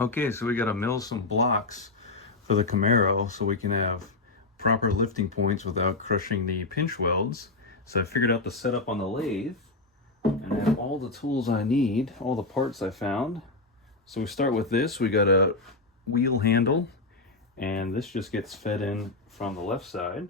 Okay, so we got to mill some blocks for the Camaro so we can have proper lifting points without crushing the pinch welds. So I figured out the setup on the lathe and I have all the tools I need, all the parts I found. So we start with this. We got a wheel handle, and this just gets fed in from the left side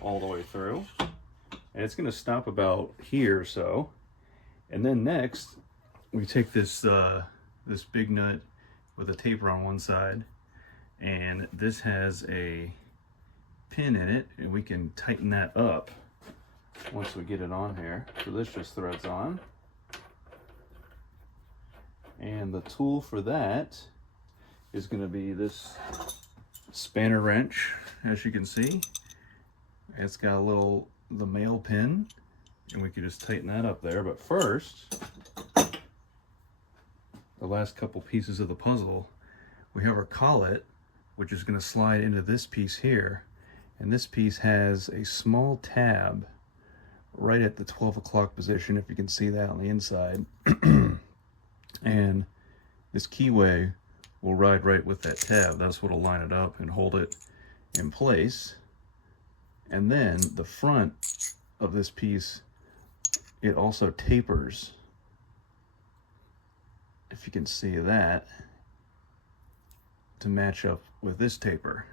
all the way through. And it's going to stop about here or so. And then next, we take this this big nut with a taper on one side, and this has a pin in it, and we can tighten that up once we get it on here. So this just threads on. And the tool for that is going to be this spanner wrench, as you can see. It's got the male pin, and we can just tighten that up there. But first, the last couple pieces of the puzzle, we have our collet, which is going to slide into this piece here. And this piece has a small tab right at the 12 o'clock position, if you can see that on the inside. And this keyway will ride right with that tab. That's what will line it up and hold it in place. And then the front of this piece, it also tapers, if you can see that, to match up with this taper.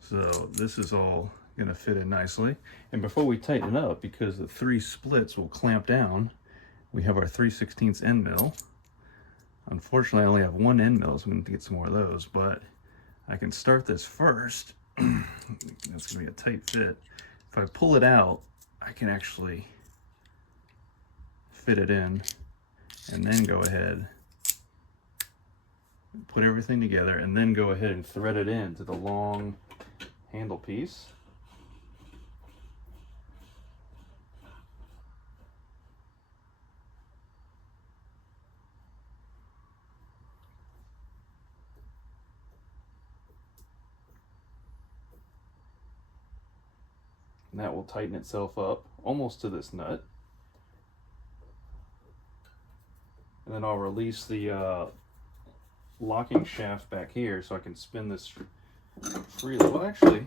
So this is all going to fit in nicely. And before we tighten it up, because the 3 splits will clamp down, we have our 3/16 end mill. Unfortunately, I only have 1 end mill, so I'm going to get some more of those, but I can start this first. That's going to be a tight fit. If I pull it out, I can actually fit it in and then go ahead and put everything together, and then go ahead and thread it into the long handle piece. And that will tighten itself up almost to this nut. And then I'll release the locking shaft back here so I can spin this freely. Well, actually,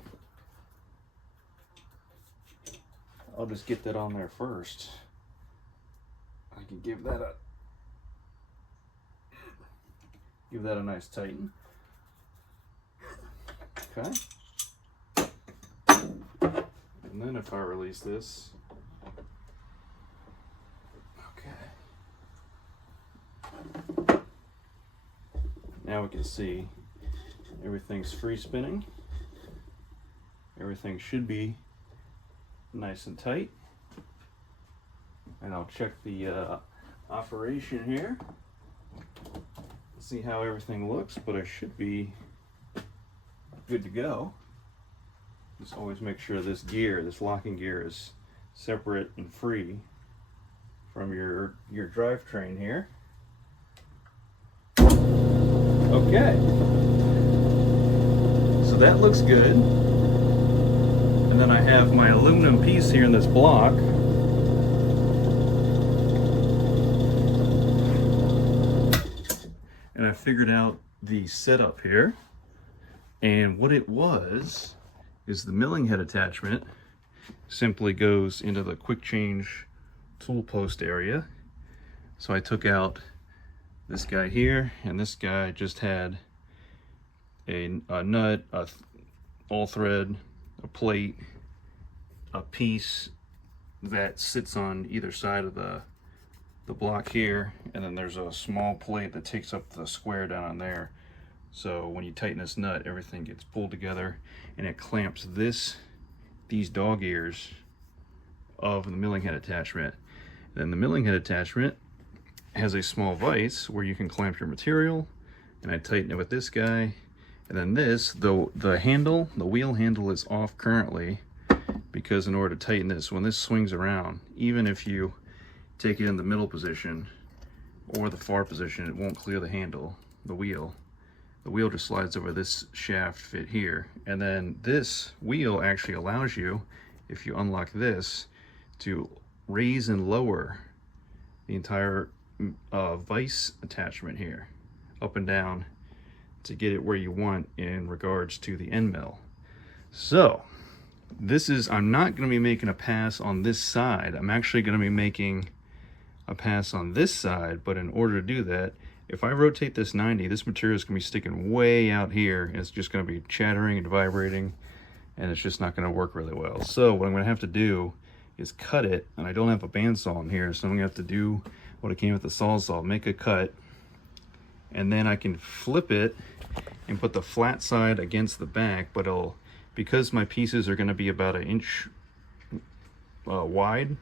I'll just get that on there first. I can give that a nice tighten. Okay. And then if I release this, okay. Now we can see everything's free spinning. Everything should be nice and tight. And I'll check the operation here, see how everything looks, but I should be good to go. Just always make sure this gear, this locking gear, is separate and free from your drivetrain here. Okay, so that looks good. And then I have my aluminum piece here in this block. And I figured out the setup here. And what it was is the milling head attachment simply goes into the quick change tool post area. So I took out this guy here, and this guy just had a nut, all thread, a plate, a piece that sits on either side of the block here, and then there's a small plate that takes up the square down on there. So when you tighten this nut, everything gets pulled together, and it clamps these dog ears of the milling head attachment. Then the milling head attachment has a small vise where you can clamp your material, and I tighten it with this guy. And then this, the handle, the wheel handle, is off currently, because in order to tighten this, when this swings around, even if you take it in the middle position or the far position, it won't clear the handle, the wheel. The wheel just slides over this shaft fit here. And then this wheel actually allows you, if you unlock this, to raise and lower the entire vise attachment here, up and down, to get it where you want in regards to the end mill. So I'm not going to be making a pass on this side. I'm actually going to be making a pass on this side, but in order to do that, if I rotate this 90, this material is going to be sticking way out here, and it's just going to be chattering and vibrating, and it's just not going to work really well. So what I'm going to have to do is cut it, and I don't have a bandsaw in here, so I'm going to have to do what I can with the Sawzall, make a cut, and then I can flip it and put the flat side against the back, but because my pieces are going to be about 1 inch wide,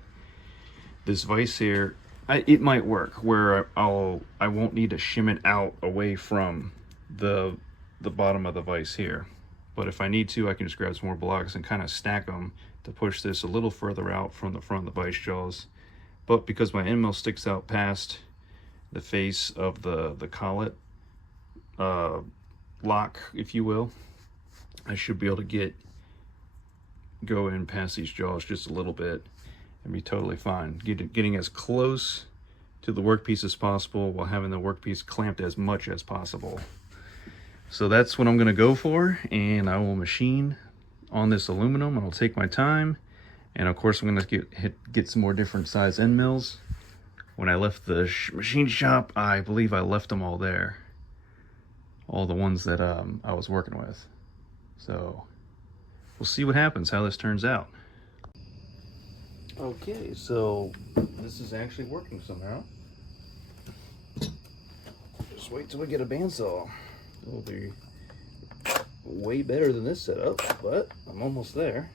this vise here, it might work where I won't need to shim it out away from the bottom of the vise here. But if I need to, I can just grab some more blocks and kind of stack them to push this a little further out from the front of the vice jaws. But because my end mill sticks out past the face of the collet lock, if you will, I should be able to go in past these jaws just a little bit and be totally fine. Getting as close to the workpiece as possible while having the workpiece clamped as much as possible. So that's what I'm going to go for, and I will machine on this aluminum. I'll take my time, and of course I'm going to get some more different size end mills. When I left the machine shop, I believe I left them all there, all the ones that I was working with. So we'll see what happens, how this turns out. Okay, so this is actually working somehow. Just wait till we get a bandsaw. It'll be way better than this setup, but I'm almost there.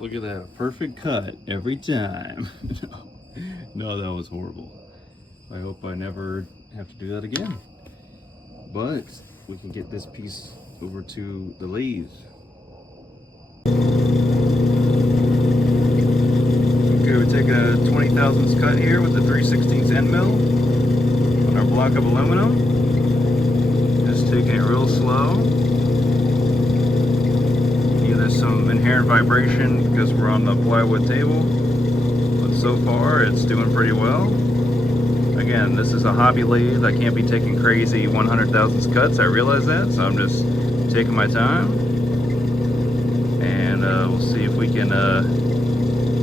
Look at that, a perfect cut every time. No, that was horrible. I hope I never have to do that again. But we can get this piece over to the lathe. Okay, we're taking a 20 thousandths cut here with the 3/16 end mill on our block of aluminum. Just taking it real slow. There's some inherent vibration because we're on the plywood table, but so far it's doing pretty well. Again, this is a hobby lathe. I can't be taking crazy 100 thousandths cuts, I realize that, so I'm just taking my time, and we'll see if we can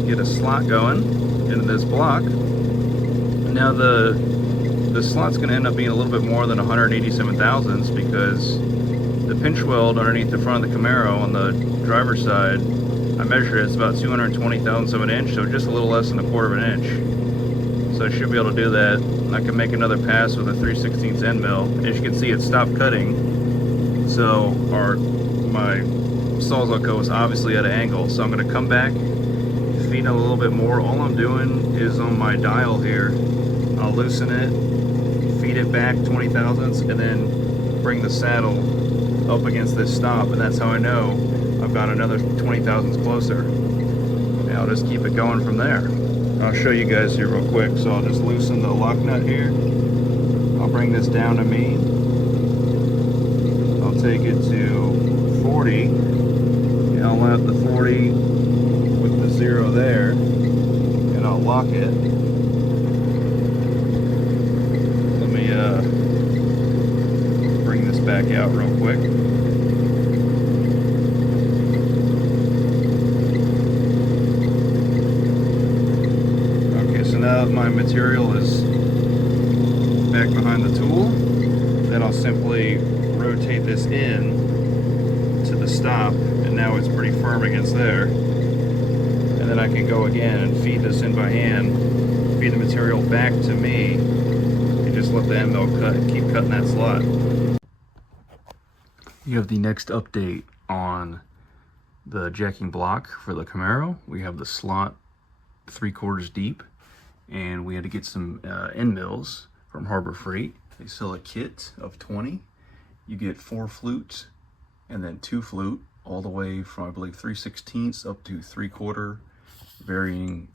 get a slot going into this block. Now the slot's going to end up being a little bit more than 187 thousandths because the pinch weld underneath the front of the Camaro on the driver's side, I measured it, it's about 220 thousandths of an inch, so just a little less than 1/4 of an inch. So I should be able to do that. I can make another pass with a 3/16 end mill. As you can see, it stopped cutting, so my Sawzall go is obviously at an angle. So I'm going to come back, feed it a little bit more. All I'm doing is on my dial here, I'll loosen it, feed it back 20 thousandths, and then bring the saddle up against this stop, and that's how I know I've got another 20 thousandths closer. And I'll just keep it going from there. I'll show you guys here real quick. So I'll just loosen the lock nut here. I'll bring this down to me. I'll take it to 40. And I'll let the 40 with the 0 there, and I'll lock it. Let me bring this back out real quick. Now that my material is back behind the tool, then I'll simply rotate this in to the stop, and now it's pretty firm against there. And then I can go again and feed this in by hand, feed the material back to me, and just let the end mill keep cutting that slot. You have the next update on the jacking block for the Camaro. We have the slot 3/4 deep, and we had to get some end mills from Harbor Freight. They sell a kit of 20. You get 4 flutes and then 2 flute, all the way from, I believe, 3/16 up to 3/4, varying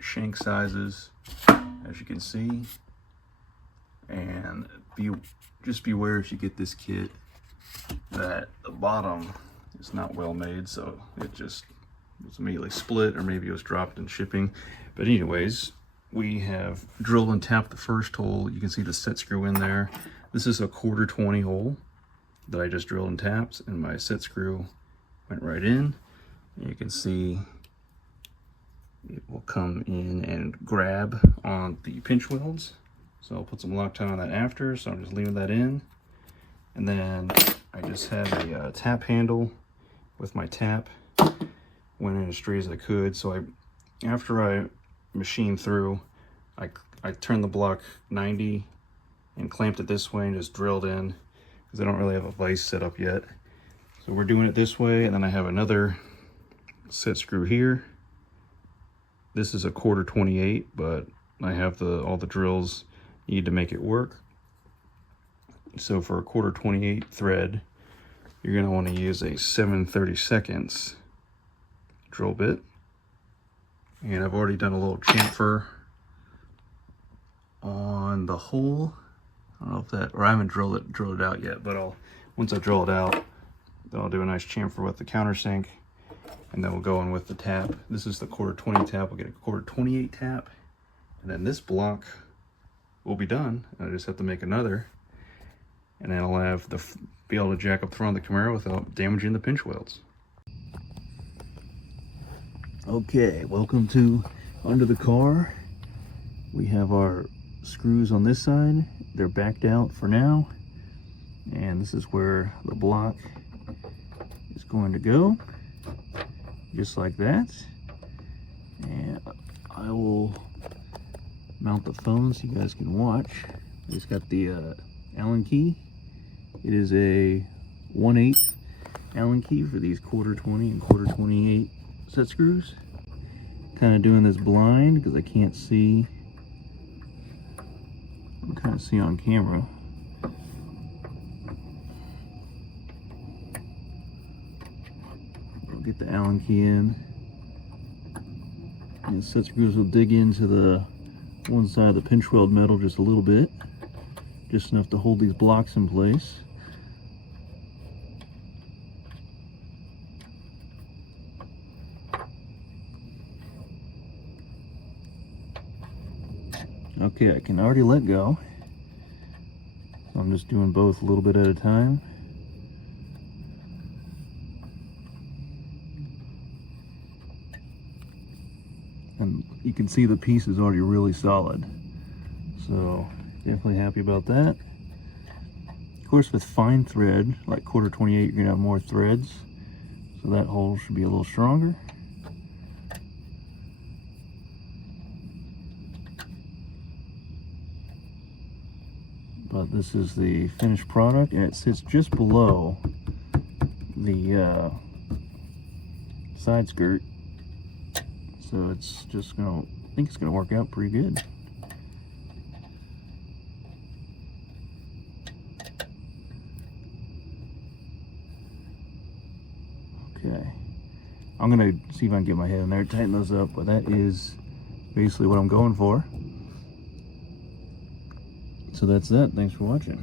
shank sizes, as you can see. And just beware if you get this kit that the bottom is not well made, so it just was immediately split, or maybe it was dropped in shipping. But anyways, we have drilled and tapped the first hole. You can see the set screw in there. This is a 1/4-20 hole that I just drilled and tapped, and my set screw went right in. And you can see it will come in and grab on the pinch welds. So I'll put some Loctite on that after, so I'm just leaving that in. And then I just have a tap handle with my tap. Went in as straight as I could. So after I machined through, I turned the block 90 and clamped it this way and just drilled in, because I don't really have a vise set up yet. So we're doing it this way, and then I have another set screw here. This is a 1/4-28, but I have all the drills needed to make it work. So for a 1/4-28 thread, you're going to want to use a 7/32 drill bit. And I've already done a little chamfer on the hole. I don't know if that, or I haven't drilled it out yet, but once I drill it out, then I'll do a nice chamfer with the countersink, and then we'll go in with the tap. This is the 1/4-20 tap. We'll get a 1/4-28 tap, and then this block will be done. I just have to make another, and then I'll have be able to jack up the front of the Camaro without damaging the pinch welds. Okay, welcome to under the car. We have our screws on this side. They're backed out for now, and this is where the block is going to go, just like that. And I will mount the phone so you guys can watch. It's got the Allen key. It is a 1/8 Allen key for these 1/4-20 and 1/4-28 set screws. Kind of doing this blind because I can't see. I kind of see on camera. I'll get the Allen key in. And set screws will dig into the one side of the pinch weld metal just a little bit, just enough to hold these blocks in place. Okay, I can already let go. So I'm just doing both a little bit at a time. And you can see the piece is already really solid. So definitely happy about that. Of course, with fine thread, like 1/4-28, you're gonna have more threads. So that hole should be a little stronger. But this is the finished product, and it sits just below the side skirt. So it's just gonna, I think it's gonna work out pretty good. Okay, I'm gonna see if I can get my head in there, tighten those up, but that is basically what I'm going for. So that's that. Thanks for watching.